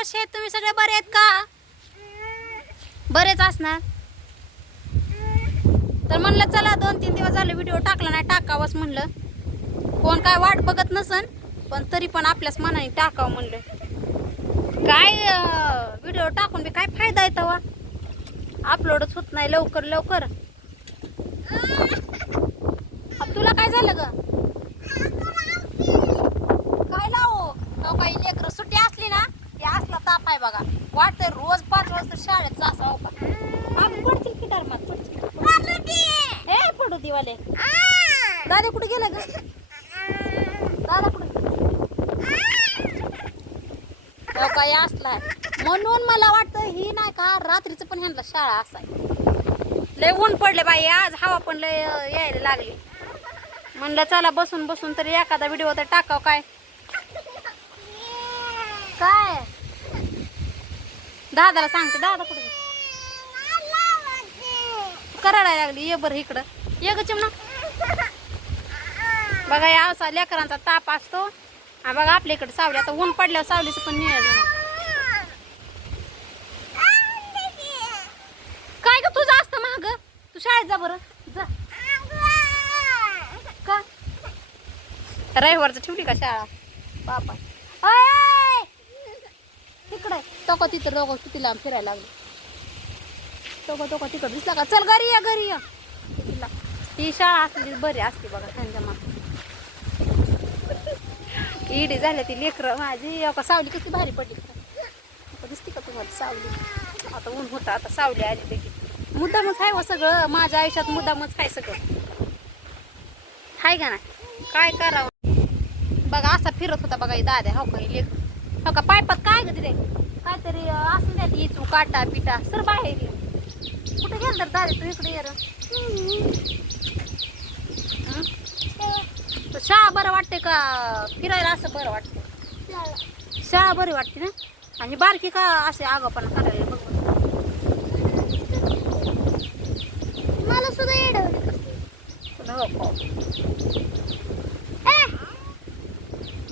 कसे आहेत तुम्ही सगळे बरे आहेत का? बरेच असणार. तर म्हणलं चला 2-3 दिवस झाले व्हिडिओ टाकला नाही, टाकावंच म्हणलं. कोण काय वाट बघत नसन पण तरी पण आपल्याच मनाने टाकावं म्हणलं. काय व्हिडिओ टाकून बी काय फायदा आहे तेव्हा? अपलोडच होत नाही लवकर लवकर. तुला काय झालं ग? काय लावू काही लेकर सुट्टी असली ना ते असला ताप आहे बघा. वाटतंय रोज 5 वाजता शाळेत जासावं का. आम्ही पडतील की धर्मात हे पडू दिवाले. दादा कुठे गेला ग? दादा कुठे काय असलाय म्हणून मला वाटतं ही नाही का रात्रीचं पण ह्यांना शाळा असाय. लय ऊन पडले बाई आज, हवा पण लय यायला लागली. म्हणलं चला बसून बसून तरी एखादा व्हिडिओ तर टाकाव. काय काय दादाला सांगते. दादा कुठे करायला लागली? ये बरं इकडं ये ग चिमणा. बघा या असा लेकरांचा ताप असतो. हा बघा आपल्या इकडे सावली. आता ऊन पडल्यावर सावलीचं पण नियोजन. काय ग तुझं असतं महाग? तू शाळेत जा बरं जा. का रविवारचं ठेवली का शाळा? बापा तिकडे तो तिथं दोघं किती लांब फिरायला लागले. तो तिकडे दिसला का? चल घरी या घरी या. ही शाळा असली बरी असते बघा त्यांच्या मा इडी झाल्या ती लेकरं माझी. सावली किती भारी पडली दिसते का तुम्हाला सावली? आता ऊन होतं आता सावली आली देखील. मुद्दामच आहे व सगळं माझ्या आयुष्यात मुद्दामच आहे सगळं. हाय का ना काय करावं बघा. असा फिरत होता बघा दाद्या. हो का लेकर हो का पायपात काय ग तिथे काहीतरी असं द्या इचू काटा पिटा सर बाहेर ये. कुठे गेल तर दादे तू इकडे ये. शाळा बरं वाटते का फिरायला? असं बरं वाटतं शाळा बरी वाटते ना. आणि बारकी का असे आगापणा करायला बघ. मला सुद्धा येडवलं तुला. हो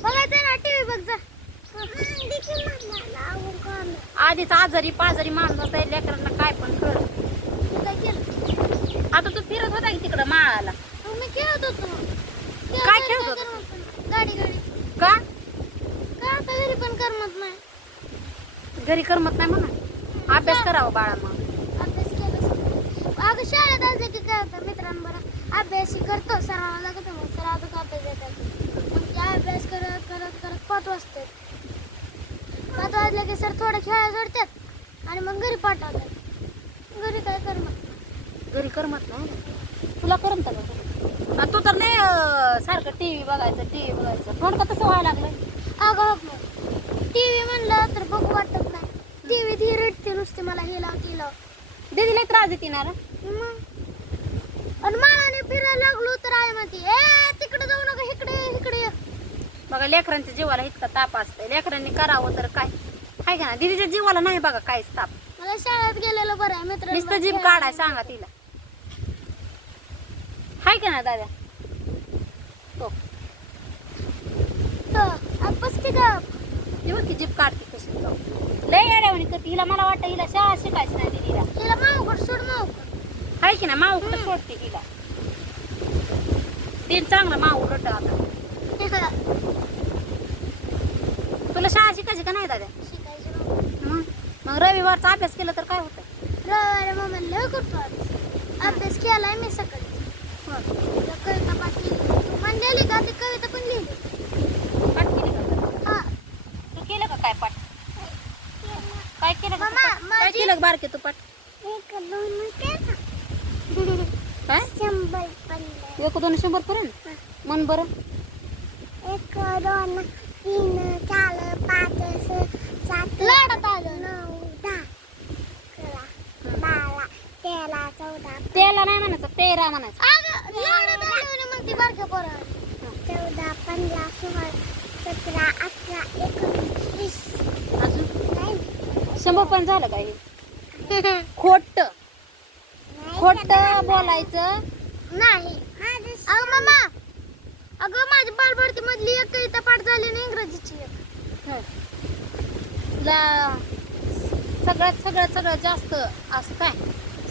बघायचं ना टीव्ही बघ जा. आधीच आजारी पाजारी माणूस असता लेकरांना काय पण कळ. आता तू फिरत होता की तिकडं माळाला? मी खेळत होतो. काय खेळत होतो? गाडी का? आता घरी पण करमत नाही. घरी करमत नाही म्हणा. अभ्यास करावा बाळा. मग अभ्यास केला अगं शाळेत असले की काय होतं मित्रांबरोबर अभ्यास करतो. सरावा लागतो मग सर अजून अभ्यास देतात. मग ते अभ्यास करत करत करत 5 वाजतात. 5 वाजले की सर थोडं खेळायला सोडतात आणि मग घरी पाठवतात. घरी काय करमत? घरी करमत नाही. तुला करमत का? तू तर नाही सारखं टीव्ही बघायचं थोडं का तसं व्हायला लागलं? अगं टीव्ही म्हणलं तर बघू वाटत नाही. टीव्ही ती रडते नुसते मला हे लाव ते लाव. दीदीला त्रास देते ना मग. आणि मला फिरायला लागलो तर आहे म्हणते ए तिकडे जाऊ नका इकडे ये. बघा लेकरांच्या जीवाला इतका ताप असतंय. लेकरांनी करावं तर काय आहे का ना. दीदीच्या जीवाला नाही बघा काहीच ताप. मला शाळेत गेलेलं बरं आहे मित्र. नुसतं जीभ काढाय सांगा तिला. हाय का ना दादा? तो बस की ती जीभ काढते कशी लय अडवणी करते. हिला मला वाटतं हिला शाळा शिकायची नाही दीदीला. हिला माऊकड सोड माऊकड हाय की ना. माऊकड सोडते हिला. तीन चांगला माऊ रट. आता तुला शाळा शिकायची का नाही दादा? शिकायची. मग रविवारचा अभ्यास केला तर काय होतं? रविवारी मम्मा लय करतो अभ्यास केलाय मी सकाळी. कविता पाठ केली म्हणलेली का? ती कविता पण लिहिली. पाठ केली का? हा. तू केलं का काय पाठ? काय केलं काय केलं बारके तू पाठ? काय 1-2 पर्यंत मन बरं. 1 2 3 4 5 6 7 लाडत आलं 9 10 11 12 13 14 तेला नाही म्हणायचं 13 म्हणायचं. लाडत आलं म्हणते बारक्या पोराला. 14 15 16 17 18 19 20 अजून 100 पण झालं का हे? खोट बोलायचं नाही. अगं मामा अगं माझी बालभारती मधली एक कविता पाठ झाली ना इंग्रजीची एक. तुला सगळ्यात सगळ्यात सगळ्यात जास्त असं काय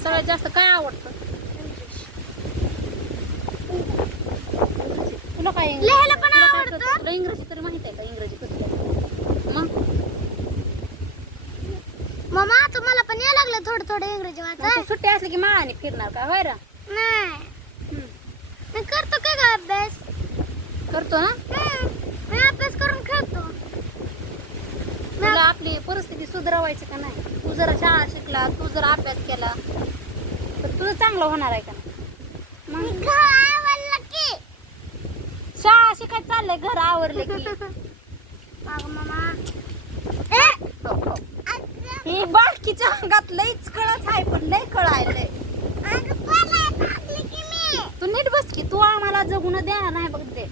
सगळ्यात जास्त काय आवडतं? तुला काय लिहायला पण तुला काय आवडतं. कळतं? तुला इंग्रजी तरी माहित आहे का? इंग्रजी कसं आहे? मग मम्मा तुम्हाला पण यायला लागलं थोडं थोडं इंग्रजी मग वाचाय? तू सुट्टी असली की माळाने फिरणार का होय रा? नाही मी करतो काय का अभ्यास? करतो ना. मी अभ्यास करून खेळतो. तुला आपली परिस्थिती सुधारावायची का नाही? तू जरा शाळा शिकला, तू जर अभ्यास केला तर तुझं चांगलं होणार आहे का नाही? मग घर आवडलं की शाळा शिकाय चाललंय, घर आवरले की अगं मामा हो, हो. ही बाळकीच्या अंगात लईच कळच आहे, पण लई कळायलंय. तू नीट बस की. तू आम्हाला जगून देणार नाही बघ. दे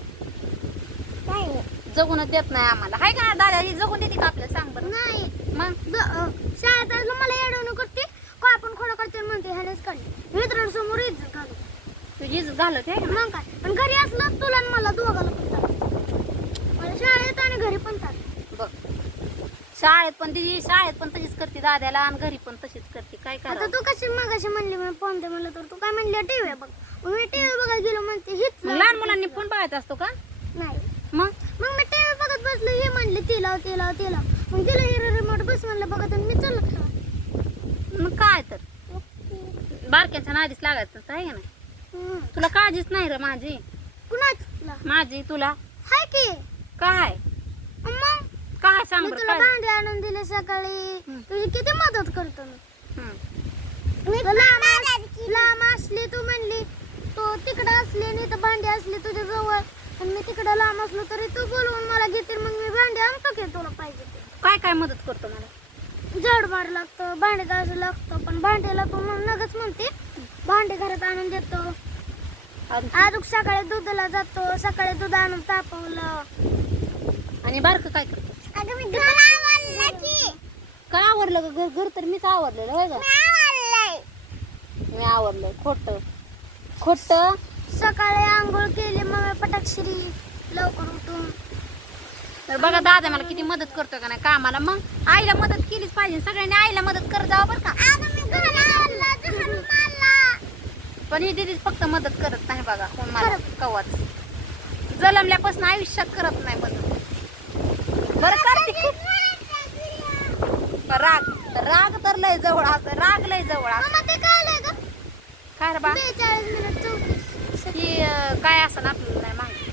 जगून देत नाही आम्हाला, हाय का दादा? ही जगून देते का आपल्याला? सांग बरं. नाही मग शाळेत असलं मला येडवणूक करते का आपण खोडं करते म्हणते ह्यानेच काढले मित्रांसमोर इज्जत घालू. तुझी इज्जत घालत आहे का? मग काय पण घरी असलं तुला आणि मला दोघाला पण चालतं. मला शाळेत आणि घरी पण चालतं. बघ शाळेत पण दिदी शाळेत पण तशीच करते दाद्याला, आणि घरी पण तशीच करते. काय आता करावं? तू कशी मगाशी म्हणली मी फोन दे म्हणलं तर तू काय म्हणली टीव्ही बघ. मग मी टीव्ही बघायला गेलो म्हणते हिच मग लहान मुलांनी फोन बघायचा असतो का? नाही. मग मग मी टीव्ही बघत बसलो हे म्हणले ती लाव ती लाव ती लाव मग तिला हिरो रिमोट बस म्हणलं बघत आणि मी चाललो खेळत. मग काय तर बारक्यांच्या नादीच लागायचं नसतं, आहे का नाही? तुला काळजीच नाही रे माझी. कुणाला माझी तुला हाय की काय मग काय सांग मी बरं तुला काय? भांडी आणून दिले सकाळी तुझी किती मदत करतो मी. हम्म. लांब असली तू म्हणली तो तिकडे असली आणि तर भांडी असली तुझ्या जवळ आणि मी तिकडे लांब असलो तरी तू बोलवून मला घेते मग मी भांडी आणतो की तुला पाहिजे ते. काय काय मदत करतो मला? झाड मार लागतं भांडे घासायला लागतं पण भांड्याला तू नगच म्हणते भांडे घरात आणून देतो. आजूक सकाळी दुधाला जातो सकाळी दूध आणून तापवलं. आणि बारक काय करतो? अगं मी घर आवरलं की काय आवरलं ग? घर घर तर मीच आवरलेलं होय ग? मी आवरलं. खोट खोट. सकाळी आंघोळ केली मग पटाक्षरी लवकर उठून. तर बघा दादा मला किती मदत करतोय का नाही कामाला. मग आईला मदत केलीच पाहिजे. सगळ्यांनी आईला मदत करत जावं बरं का. पण ही दीदी फक्त मदत करत नाही बघा कोण मला कवाच. जलमल्यापासून आयुष्यात करत नाही मदत. बरं करते राग राग तर लय जवळ असत. राग लय जवळ असत. मग ते कळलंय का काय रे बा? 42 मिनिट 34 की काय असं ना आपल्याला नाही माहिती.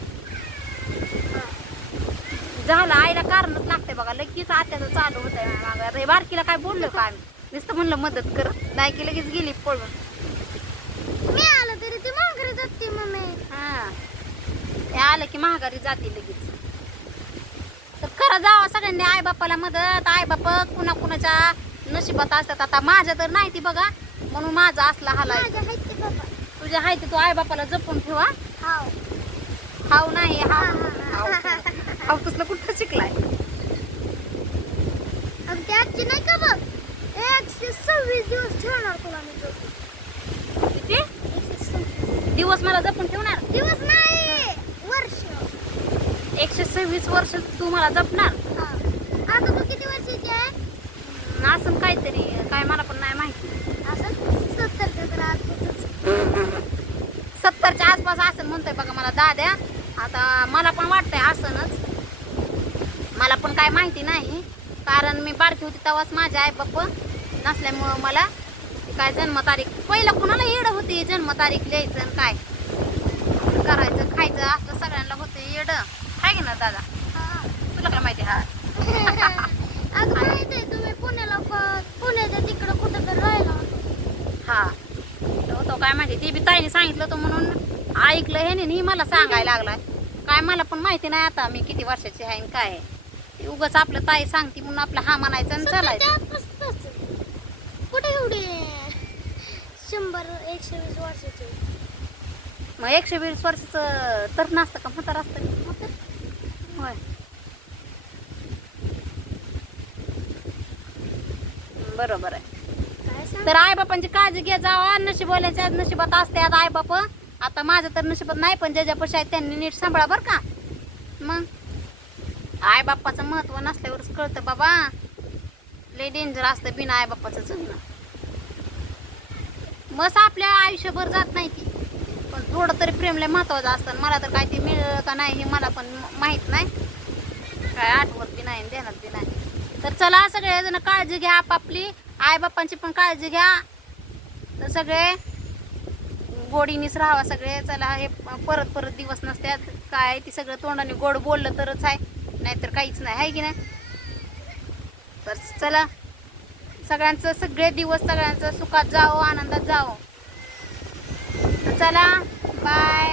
झालं आईला कारणच लागते बघा. लगेच आत्याचं चालू होत आहे मागं. रे बारकीला काय बोललो का आम्ही? नुसतं म्हणलं मदत कर नाही की लगेच गेली पळून. मी आलं तरी ती माघारी जाते मम्मी. हा ते आलं की महागारी जाते लगेच. तर करा जावा सगळ्यांनी आई बापाला मदत. आई बाप कुणा कुणाच्या नशिबात असतात. आता माझ्या तर नाही ती बघा म्हणून माझा असला हालाय. माझ्या आहेत ते बाबा. तुझ्या हाय ते तू आई बापाला जपून ठेवा. हाव हाव नाही हाव तुला कुठं शिकलाय? अगं ते आजची नाही का बघ 126 दिवस ठेवणार तुला मी जपून. किती 126 दिवस मला जपून ठेवणार? दिवस नाही वर्ष. 126 वर्ष तू मला जपणार? हा. आता तू किती वर्षाची आहे? असं काहीतरी काय मला पण नाही माहिती. असं 70 तर आजपासून 70च्या आसपास असं म्हणतोय बघा मला दाद्या. आता मला पण वाटतंय असनच. मला पण काय माहिती नाही कारण मी बारकी होती तेव्हाच माझे आई बाप नसल्यामुळं मला काय जन्मतारीख पहिलं कुणाला येड होती जन्मतारीख लिहायचं आणि काय करायचं खायचं असलं सगळ्यांना होतं येड. आहे की ना दादा? तुला काय माहिती? हा अगं माहिती आहे तुम्ही पुण्याच्या तिकडं कुठं तर राहिला होता. हा तो काय माहिती ती बी ताईने सांगितलं होतं म्हणून ऐकलं हे नाही मला सांगायला लागलाय. काय मला पण माहिती नाही आता मी किती वर्षाची आहे आणि काय आहे. उगाच आपलं ताई सांगते म्हणून आपलं हा म्हणायचं आणि चालायचं. कुठे एवढी 100-120 वर्षाची? मग 120 वर्षाचं तर नसतं का म्हातार असतं? होय बरोबर आहे. काय सांग तर आई बापांची काळजी घ्या जावा. नशिबवाल्याच्या नशिबात असतात आई बाप. आता माझं तर नशिबात नाही पण ज्याच्या पशी आहेत त्यांनी नीट सांभाळा बरं का. मग आई बाप्पाचं महत्व नसल्यावरच कळतं बाबा. लय डेंजर असतं बिना आई बाप्पाचं जगणं. मस्त आपल्या आयुष्यभर जात नाही ती, पण थोडं तरी प्रेम लय महत्वाचं असतं. मला तर काय ते मिळलं का नाही हे मला पण माहीत नाही, काय आठवत बी नाही देणार बी नाही. तर चला सगळेजण काळजी घ्या आपापली, आई बाप्पांची पण काळजी घ्या. तर सगळे गोडीनीच राहावा सगळे. चला हे परत परत दिवस नसतात काय, ती सगळं तोंडाने गोड बोललं तरच आहे, नाहीतर काहीच नाही आहे की नाही. तर चला सगळ्यांचं सगळे दिवस सगळ्यांचं सुखात जावो, आनंदात जावो. तर चला बाय.